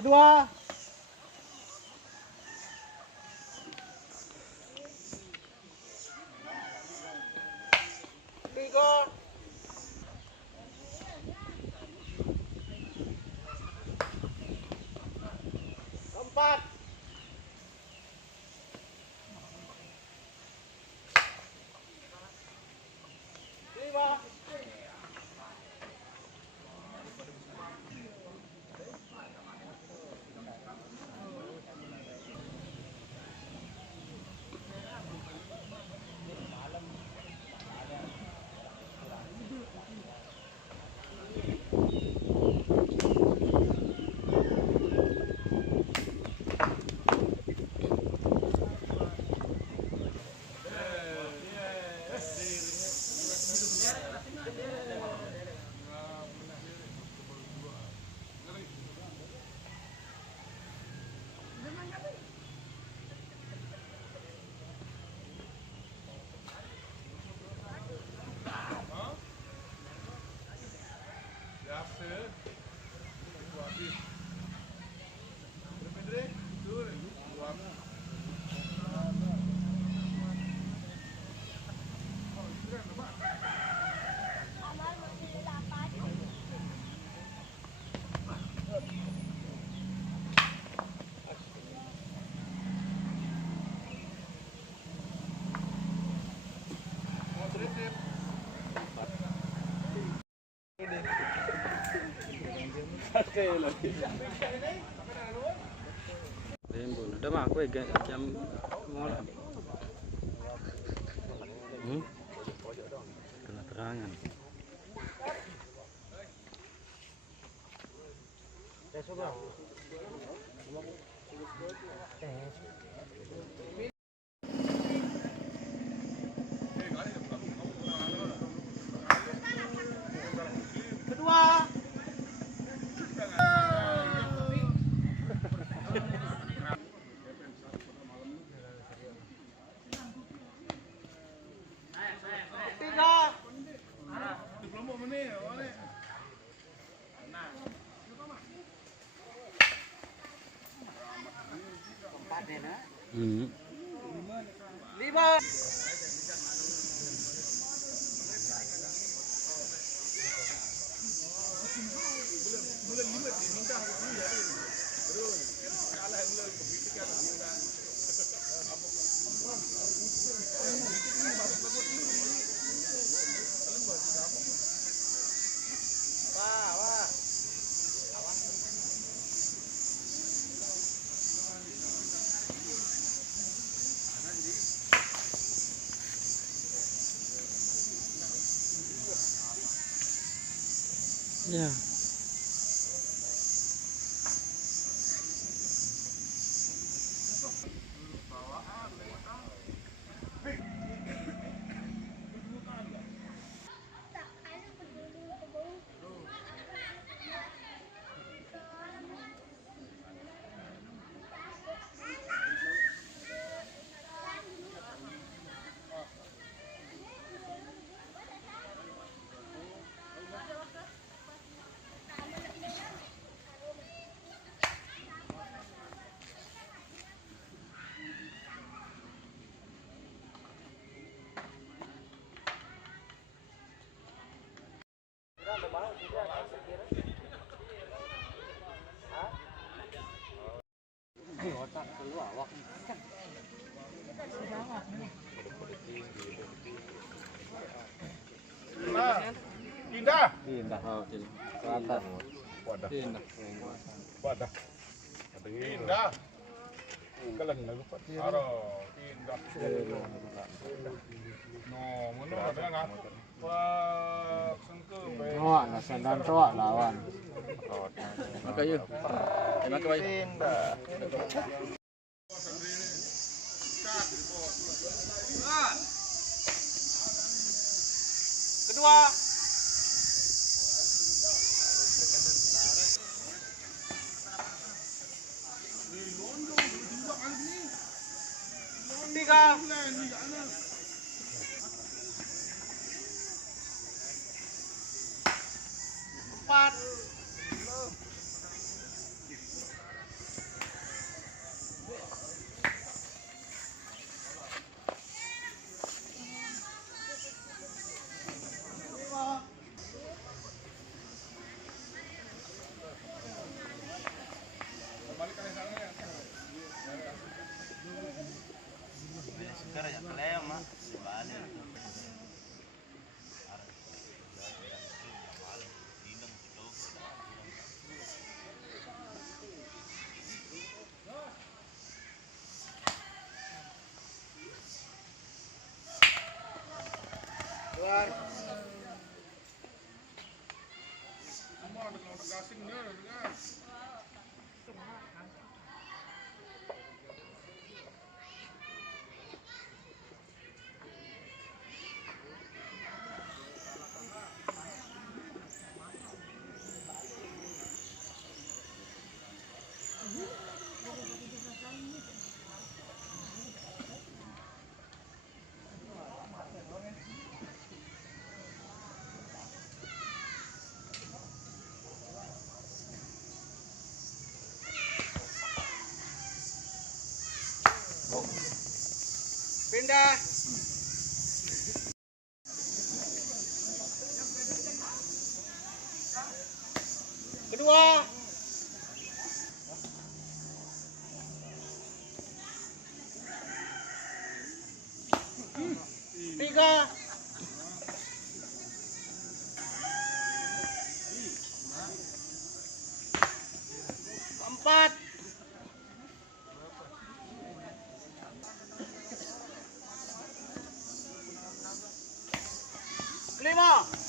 Kedua. Tiga. Keempat. Lima. Udah mah aku jam malam. Kena terangan. Kedua. Tiga. Lima. Ya. Pindah. Pindah ke atas. Pindah. Pindah. Kelen lagu Pak. Aro, pindah. No, mana ada ngapa? Pak sengkeum bae. Wah, nasandan toa lawan. Maka yuk. Enak baik. Pindah. Kedua. Tiga. Empat. Pindah. Kedua. Tiga. Empat. Lima.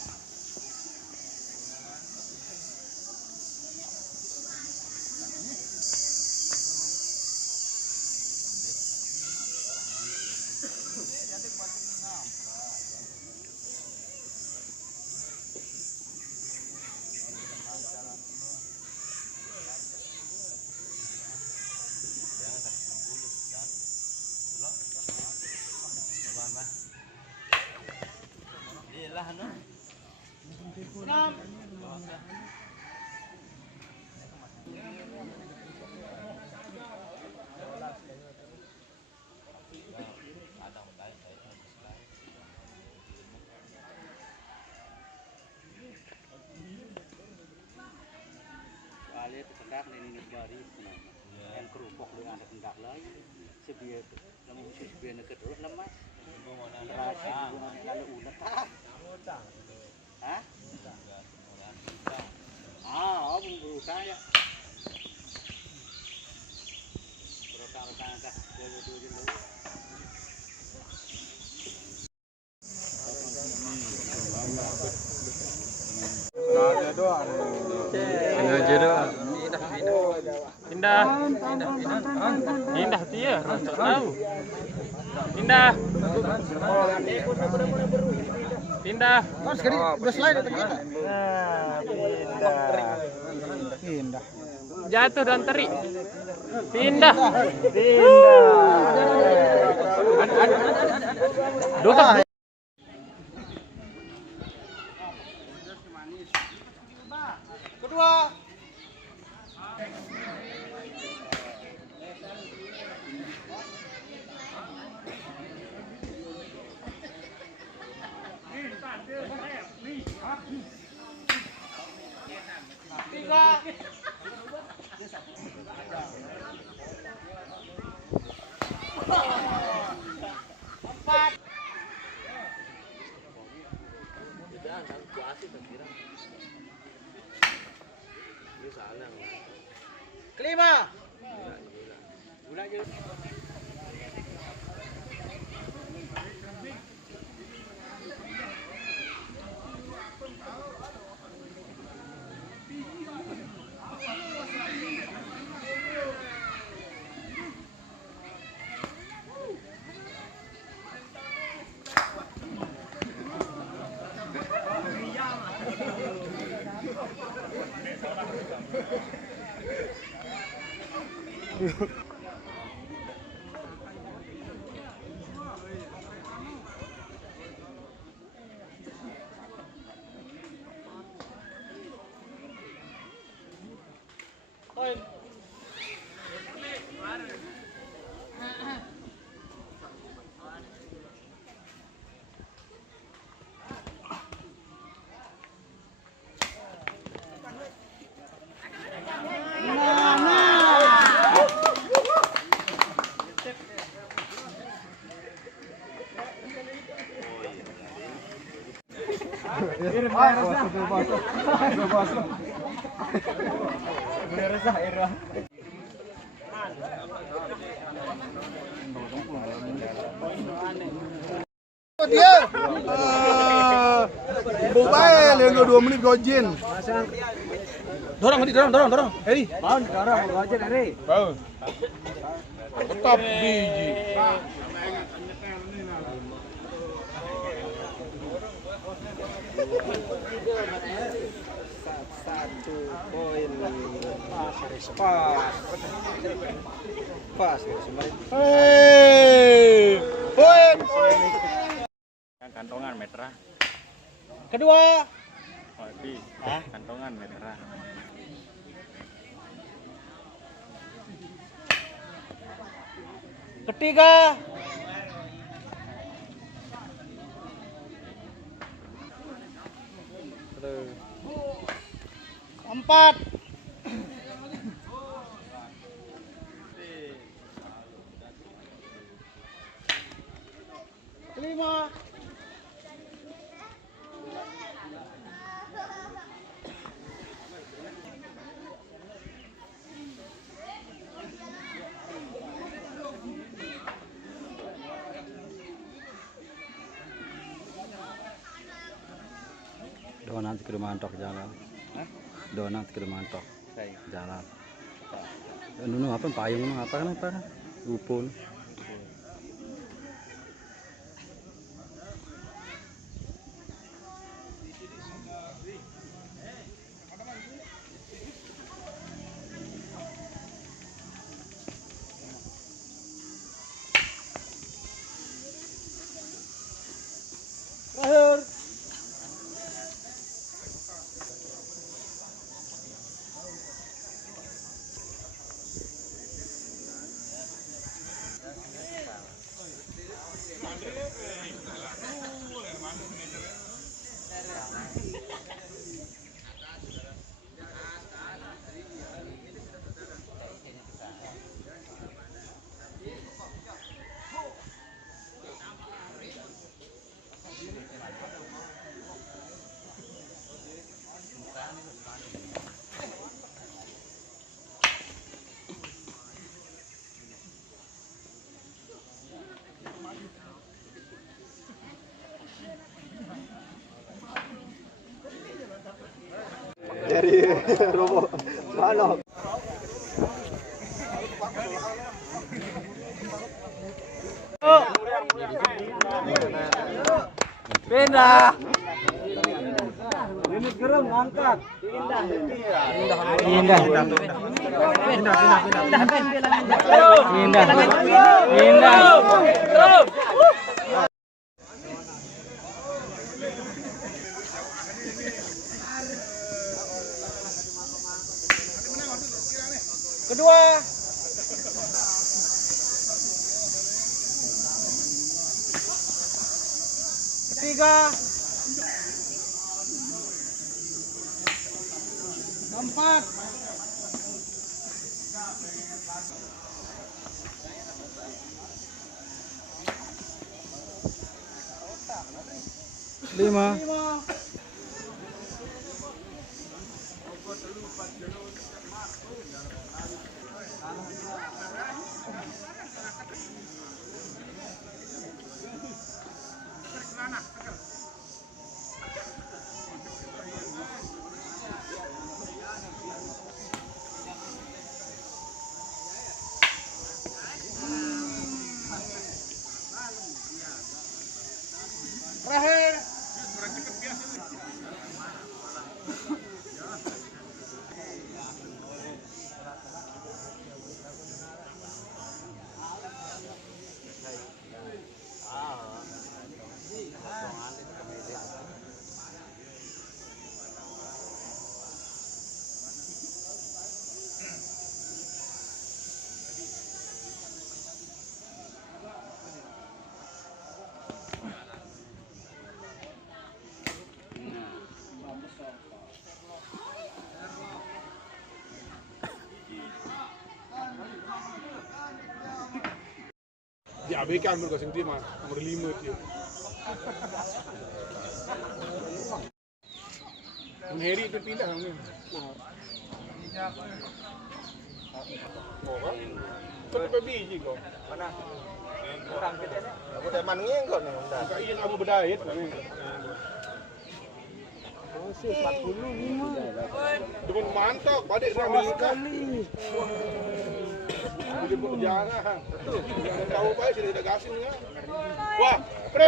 Enam. Soalnya tersendak ini bari yang kerupuk dengan tersendak lagi sebiar kamu sebiar nak terus lemas terasa lalu ulat hah berusaha ya berusaha dah dulu Ada doang. aja doang pindah dia tahu pindah Udah slide itu kita. Pindah. jatuh dan terik pindah dua Kedua. Tiga. Empat. Kelima. Dia. Bubai lenggo 2 menit gojin. Dorong. Heri. Mau dorong aja dari. Bau. Tetap biji. Satu poin pas poin Kantongan metra. Kedua. Kantongan metra. Ketiga. Empat. Kelima. Nanti ke rumah antok jalan. Nanti ke rumah antok jalan. Nuno apa payung nu apa kan? Upun. Terakhir. dari Robo Manok. Pindah. Ini gerem ngangkat. Pindah. Kedua. Ketiga. Keempat. Lima. Terakhir. Diabaikan berkasih dia mah nomor 5 dia. Heri itu pindah ni. Oh kan? Kau biji kau. Mana? Aku udah manggil kok nih. Kain abu bedait. Cuma mantap, balik ramai sekali. Udah berjalan. Tuh, tahu apa sih tidak gasin ya. Wah, pre.